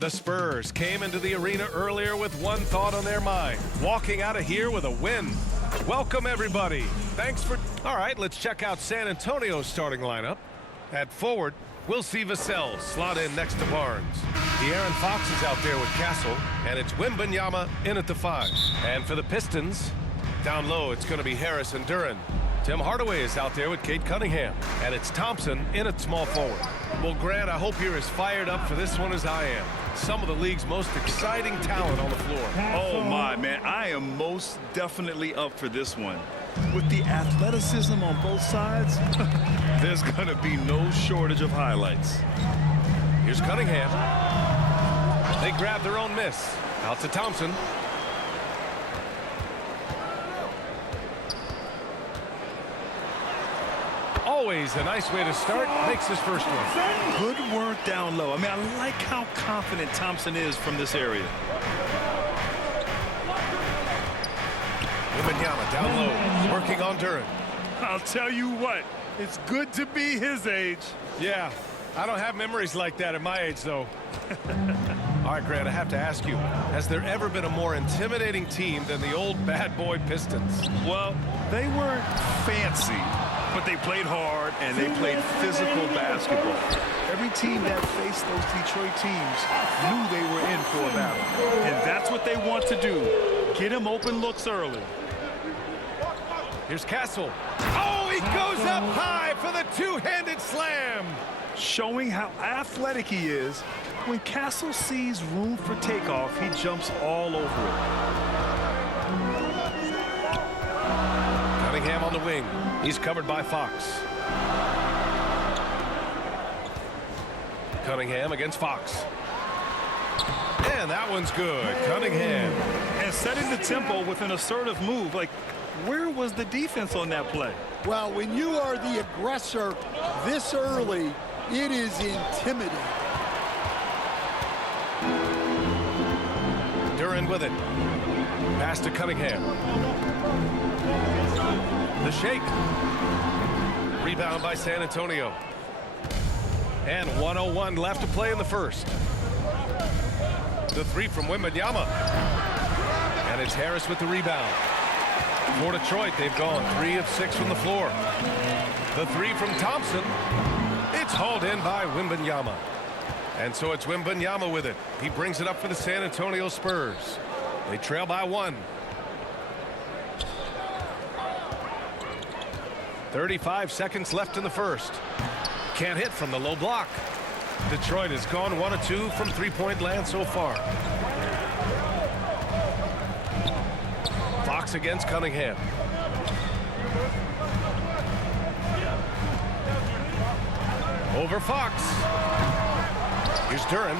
The Spurs came into the arena earlier with one thought on their mind, walking out of here with a win. Welcome, everybody. Thanks for... All right, let's check out San Antonio's starting lineup. At forward, we'll see Vassell slot in next to Barnes. De'Aaron Fox is out there with Castle, and it's Wembanyama in at the 5. And for the Pistons, down low, it's going to be Harris and Duren. Tim Hardaway is out there with Cade Cunningham, and it's Thompson in at small forward. Well, Grant, I hope you're as fired up for this one as I am. Some of the league's most exciting talent on the floor. Oh, my, man. I am most definitely up for this one. With the athleticism on both sides, there's going to be no shortage of highlights. Here's Cunningham. They grab their own miss. Out to Thompson. Always a nice way to start. Makes his first one. Good work down low. I mean, I like how confident Thompson is from this area. Wembanyama down low, working on Duren. I'll tell you what, it's good to be his age. Yeah, I don't have memories like that at my age, though. All right, Grant, I have to ask you, has there ever been a more intimidating team than the old bad boy Pistons? Well, they weren't fancy, but they played hard and they played physical basketball. Every team that faced those Detroit teams knew they were in for a battle. And that's what they want to do. Get him open looks early. Here's Castle. Oh, he goes up high for the two-handed slam. Showing how athletic he is. When Castle sees room for takeoff, he jumps all over it. Cunningham on the wing. He's covered by Fox. Cunningham against Fox. And that one's good. Cunningham. And setting the tempo with an assertive move. Like, where was the defense on that play? Well, when you are the aggressor this early, it is intimidating. Duren with it. Pass to Cunningham. The shake. Rebound by San Antonio. And 1:01 left to play in the first. The three from Wembanyama. And it's Harris with the rebound. For Detroit, they've gone 3 of 6 from the floor. The three from Thompson. It's hauled in by Wembanyama. And so it's Wembanyama with it. He brings it up for the San Antonio Spurs. They trail by 1. 35 seconds left in the first. Can't hit from the low block. Detroit has gone 1 of 2 from three-point land so far. Fox against Cunningham. Over Fox. Here's Duren.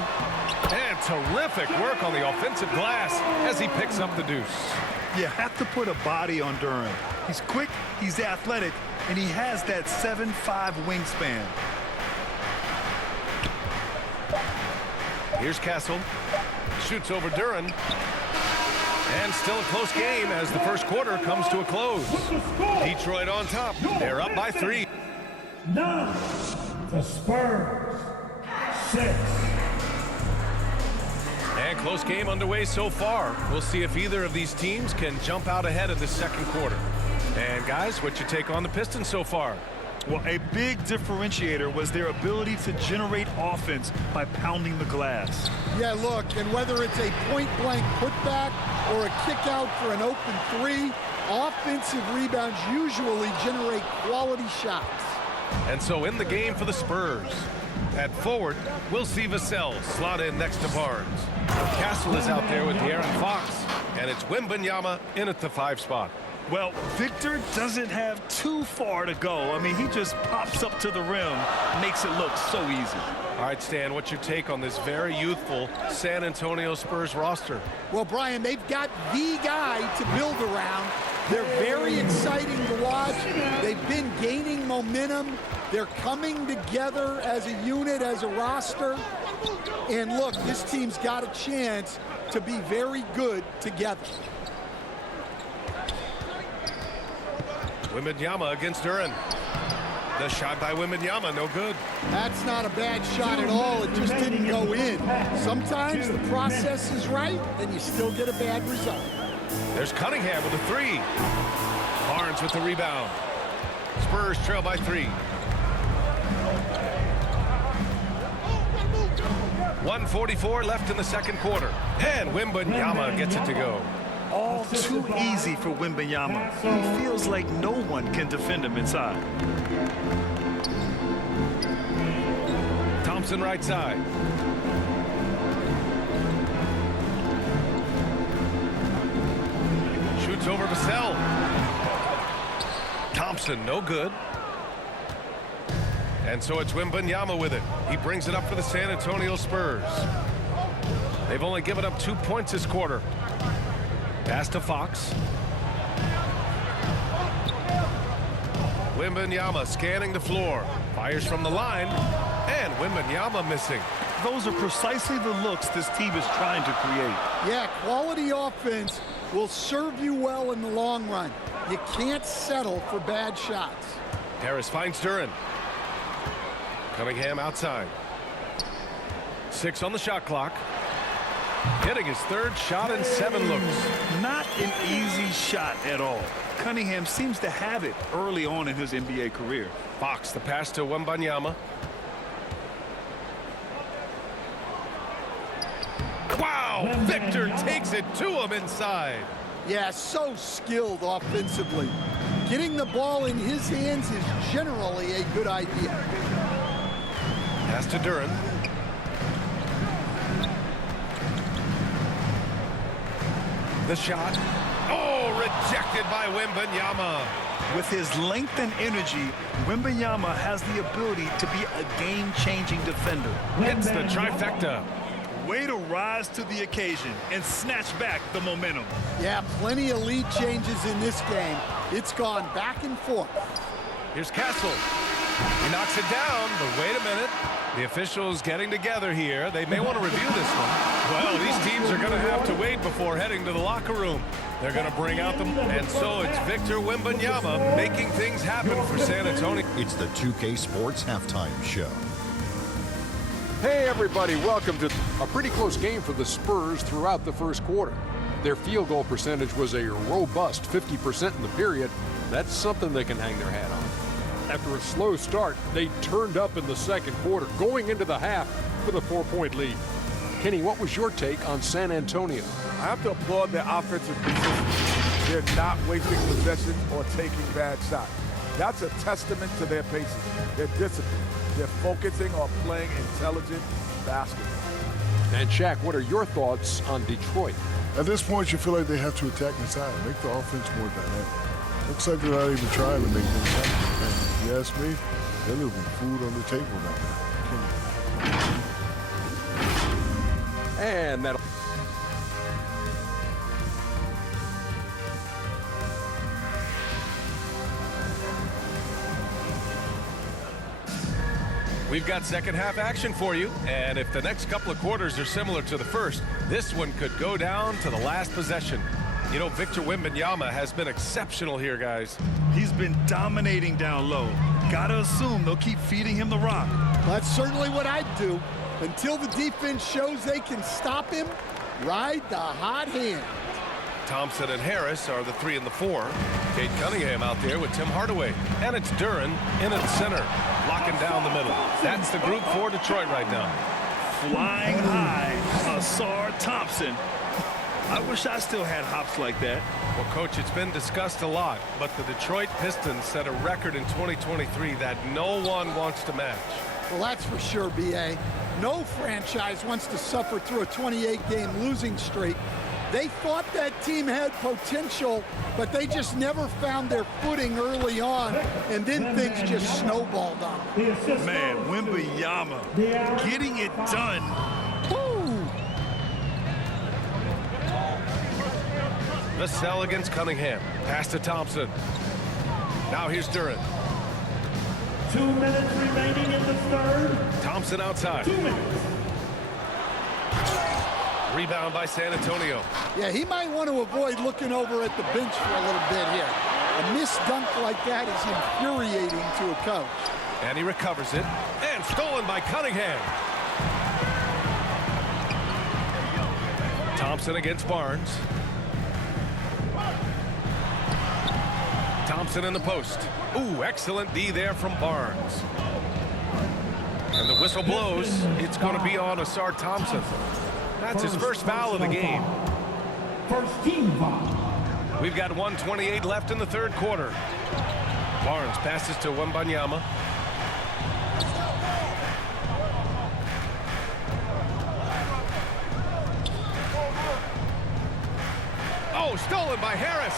And terrific work on the offensive glass as he picks up the deuce. You have to put a body on Duren. He's quick, he's athletic, and he has that 7'5" wingspan. Here's Castle. Shoots over Duren. And still a close game as the first quarter comes to a close. Detroit on top. They're up by 3. Now, the Spurs, 6. And close game underway so far. We'll see if either of these teams can jump out ahead of the second quarter. And guys, what's your take on the Pistons so far? Well, a big differentiator was their ability to generate offense by pounding the glass. Yeah, look, and whether it's a point-blank putback or a kick out for an open 3, offensive rebounds usually generate quality shots. And so in the game for the Spurs. At forward, we'll see Vassell slot in next to Barnes. Castle is out there with De'Aaron Fox. And it's Wembanyama in at the 5 spot. Well, Victor doesn't have too far to go. I mean, he just pops up to the rim, makes it look so easy. All right, Stan, what's your take on this very youthful San Antonio Spurs roster? Well, Brian, they've got the guy to build around. They're very exciting to watch. They've been gaining momentum. They're coming together as a unit, as a roster. And look, this team's got a chance to be very good together. Wembanyama against Duren. The shot by Wembanyama, no good. That's not a bad shot at all. It just didn't go in. Sometimes the process is right, and you still get a bad result. There's Cunningham with a three. Barnes with the rebound. Spurs trail by 3. 1:44 left in the second quarter. And Wembanyama gets it to go. All too easy for Wembanyama. He feels like no one can defend him inside. Thompson right side. Shoots over Vassell. Thompson, no good. And so it's Wembanyama with it. He brings it up for the San Antonio Spurs. They've only given up 2 points this quarter. Pass to Fox. Wembanyama scanning the floor. Fires from the line. And Wembanyama missing. Those are precisely the looks this team is trying to create. Yeah, quality offense will serve you well in the long run. You can't settle for bad shots. Harris finds Duren. Cunningham outside. 6 on the shot clock. Hitting his 3rd shot in 7 looks. Not an easy shot at all. Cunningham seems to have it early on in his NBA career. Fox, the pass to Wembanyama. Wow! Victor takes it to him inside. Yeah, so skilled offensively. Getting the ball in his hands is generally a good idea. Pass to Duren. The shot. Oh, rejected by Wembanyama. With his length and energy, Wembanyama has the ability to be a game-changing defender. Hits the trifecta. Way to rise to the occasion and snatch back the momentum. Yeah, plenty of lead changes in this game. It's gone back and forth. Here's Castle. He knocks it down, but wait a minute. The officials getting together here. They may want to review this one. Well, these teams are going to have to wait before heading to the locker room. They're going to bring out them. And so it's Victor Wembanyama making things happen for San Antonio. It's the 2K Sports Halftime Show. Hey everybody, welcome to a pretty close game for the Spurs throughout the first quarter. Their field goal percentage was a robust 50% in the period. That's something they can hang their hat on. After a slow start, they turned up in the second quarter, going into the half with a 4-point lead. Kenny, what was your take on San Antonio? I have to applaud their offensive consistency. They're not wasting possessions or taking bad shots. That's a testament to their patience, their discipline. They're focusing on playing intelligent basketball. And Shaq, what are your thoughts on Detroit? At this point, you feel like they have to attack inside, make the offense more dynamic. Looks like they're not even trying to make things happen. And if you ask me, they're leaving food on the table now. And that. We've got second half action for you, and if the next couple of quarters are similar to the first, this one could go down to the last possession. You know, Victor Wembanyama has been exceptional here, guys. He's been dominating down low. Gotta assume they'll keep feeding him the rock. That's certainly what I'd do. Until the defense shows they can stop him, ride the hot hand. Thompson and Harris are the 3 and the 4. Cade Cunningham out there with Tim Hardaway. And it's Duren in at center, locking down the middle. That's the group for Detroit right now. Flying high, Asar Thompson. I wish I still had hops like that. Well, Coach, it's been discussed a lot, but the Detroit Pistons set a record in 2023 that no one wants to match. Well, that's for sure, B.A. No franchise wants to suffer through a 28-game losing streak. They thought that team had potential, but they just never found their footing early on, and then things just snowballed on them. Man, Wembanyama getting it done. Woo! Vassell against Cunningham. Pass to Thompson. Now here's Duren. 2 minutes remaining in the third. Thompson outside. 2 minutes. Rebound by San Antonio. Yeah, he might want to avoid looking over at the bench for a little bit here. A missed dunk like that is infuriating to a coach. And he recovers it. And stolen by Cunningham. Thompson against Barnes. Thompson in the post. Ooh, excellent D there from Barnes. And the whistle blows. It's going to be on Asar Thompson. That's his first foul of the game. First team foul. We've got 1:28 left in the third quarter. Barnes passes to Wembanyama. Oh, stolen by Harris.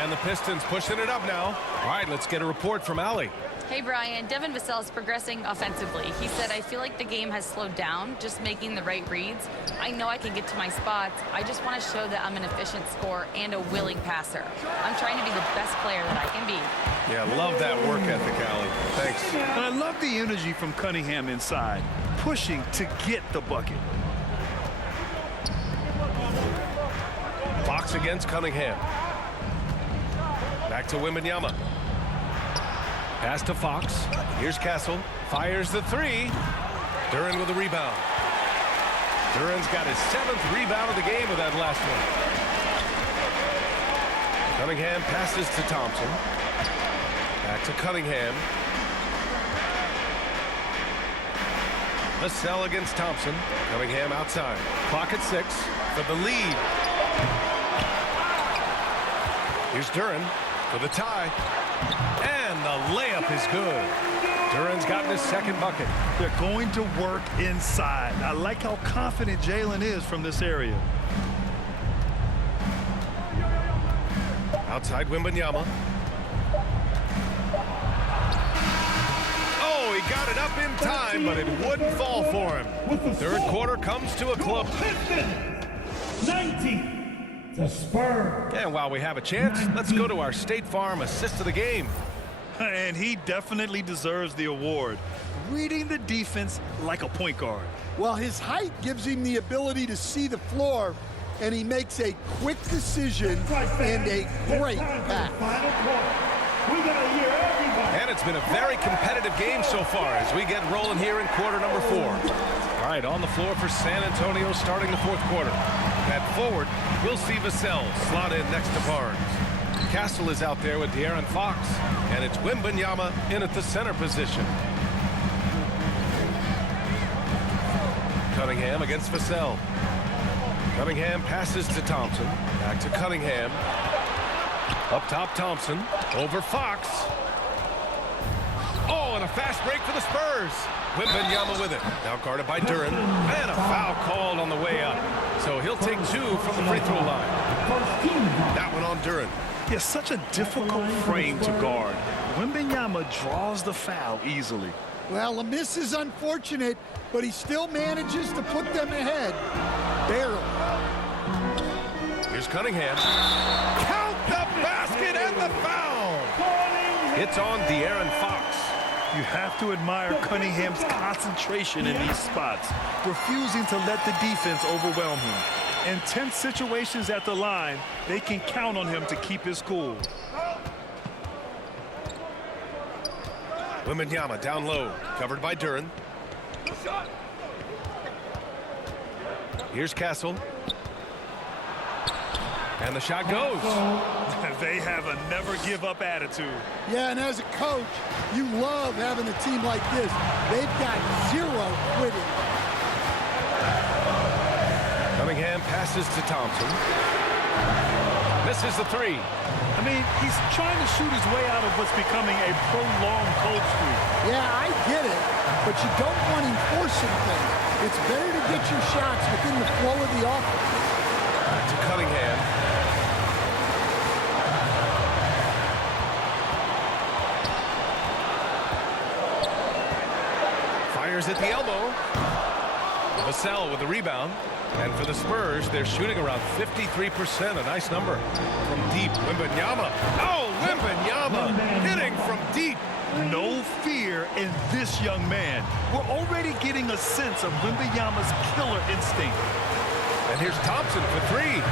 And the Pistons pushing it up now. All right, let's get a report from Allie. Hey, Brian. Devin Vassell is progressing offensively. He said, I feel like the game has slowed down, just making the right reads. I know I can get to my spots. I just want to show that I'm an efficient scorer and a willing passer. I'm trying to be the best player that I can be. Yeah, love that work ethic, Allie. Thanks. And I love the energy from Cunningham inside, pushing to get the bucket. Fox against Cunningham. Back to Wembanyama. Pass to Fox. Here's Castle. Fires the three. Duren with a rebound. Duren's got his 7th rebound of the game with that last one. Cunningham passes to Thompson. Back to Cunningham. Vassell against Thompson. Cunningham outside. Clock at 6 for the lead. Here's Duren for the tie. And the layup is good. Duren's gotten his 2nd bucket. They're going to work inside. I like how confident Jalen is from this area. Outside Wembanyama. Oh, he got it up in time, but it wouldn't fall for him. Third quarter comes to a close. 19. The Spurs. And while we have a chance, let's go to our State Farm assist of the game. And he definitely deserves the award. Reading the defense like a point guard. Well, his height gives him the ability to see the floor, and he makes a quick decision and a great pass. Final quarter. We gotta hear everybody. And it's been a very competitive game so far as we get rolling here in quarter number 4. All right, on the floor for San Antonio starting the 4th quarter. At forward, we'll see Vassell slot in next to Barnes. Castle is out there with De'Aaron Fox, and it's Wembanyama in at the center position. Cunningham against Vassell. Cunningham passes to Thompson. Back to Cunningham. Up top, Thompson. Over Fox. Oh, and a fast break for the Spurs. Wembanyama with it. Now guarded by Duren. And a foul called on the way up. So he'll take 2 from the free throw line. That one on Duren. It's such a difficult frame to guard. Wembanyama draws the foul easily. Well, the miss is unfortunate, but he still manages to put them ahead. Barely. Here's Cunningham. Count the basket and the foul. It's on De'Aaron Fox. You have to admire Cunningham's concentration in these spots, refusing to let the defense overwhelm him. In tense situations at the line, they can count on him to keep his cool. Wembanyama down low, covered by Duren. Here's Castle. And the shot goes. They have a never-give-up attitude. Yeah, and as a coach, you love having a team like this. They've got 0 quitting. Cunningham passes to Thompson. Misses the 3. I mean, he's trying to shoot his way out of what's becoming a prolonged cold streak. Yeah, I get it, but you don't want him forcing things. It's better to get your shots within the flow of the offense. Back to Cunningham. Fires at the elbow. Vassell with the rebound. And for the Spurs, they're shooting around 53%, a nice number. From deep, Wembanyama. Oh, Wembanyama hitting from deep. No fear in this young man. We're already getting a sense of Wembanyama's killer instinct. And here's Thompson for 3.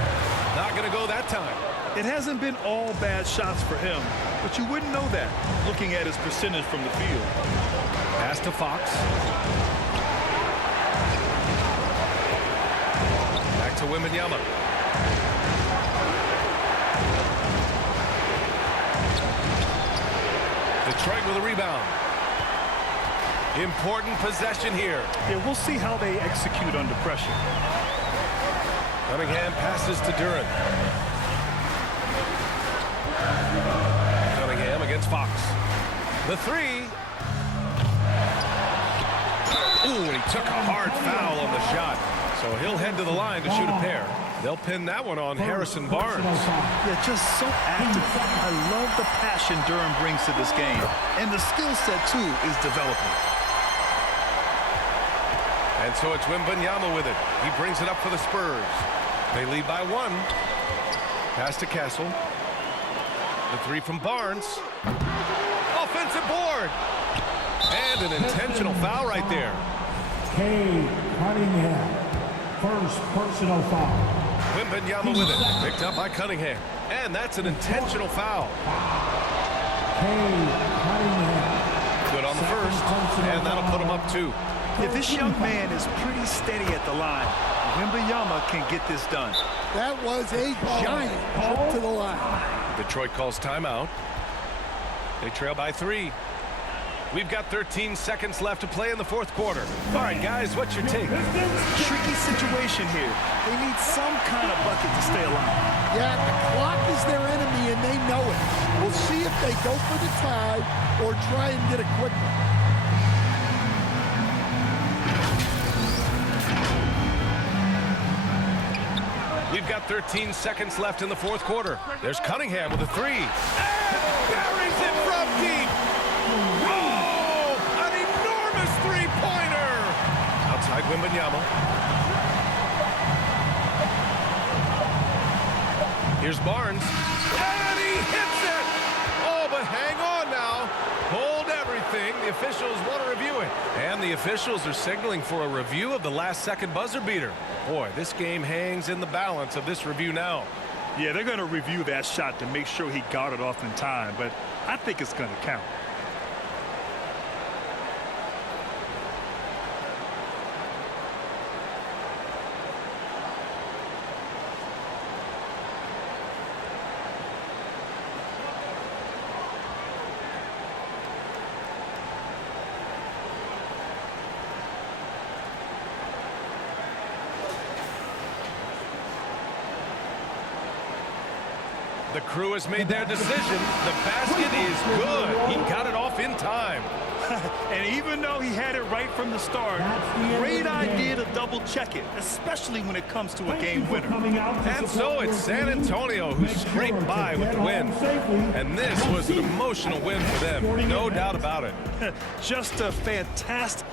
Not going to go that time. It hasn't been all bad shots for him, but you wouldn't know that looking at his percentage from the field. Pass to Fox. Back to Wembanyama. Detroit with a rebound. Important possession here. Yeah, we'll see how they execute under pressure. Cunningham passes to Duran. Cunningham against Fox. The three. Ooh, and he took a hard foul on the shot. So he'll head to the line to shoot a pair. They'll pin that one on Harrison Barnes. Yeah, just so active. I love the passion Durham brings to this game. And the skill set, too, is developing. And so it's Wembanyama with it. He brings it up for the Spurs. They lead by 1. Pass to Castle. The three from Barnes. Offensive board. And an intentional foul right there. Cunningham. First personal foul. Wembanyama with it. Picked up by Cunningham. And that's an intentional foul. Cunningham. Good on the first. And that'll put him up 2. Yeah, this young man is pretty steady at the line. Wembanyama can get this done. That was a giant trip to the line. Detroit calls timeout. They trail by 3. We've got 13 seconds left to play in the fourth quarter. All right, guys, what's your take? Tricky situation here. They need some kind of bucket to stay alive. Yeah, the clock is their enemy, and they know it. We'll see if they go for the tie or try and get a quick one. We've got 13 seconds left in the fourth quarter. There's Cunningham with a 3. And buries it from deep. Oh, an enormous three-pointer. Outside Wembanyama. Here's Barnes. And he hits it. Oh, but hang on now. Hold everything. The officials want to review it. And the officials are signaling for a review of the last-second buzzer beater. Boy, this game hangs in the balance of this review now. Yeah, they're going to review that shot to make sure he got it off in time, but I think it's going to count. The crew has made their decision. The basket is good. He got it off in time. And even though he had it right from the start, great idea to double check it, especially when it comes to a game winner. And so it's San Antonio who scraped by with the win. And this was an emotional win for them, no doubt about it. Just a fantastic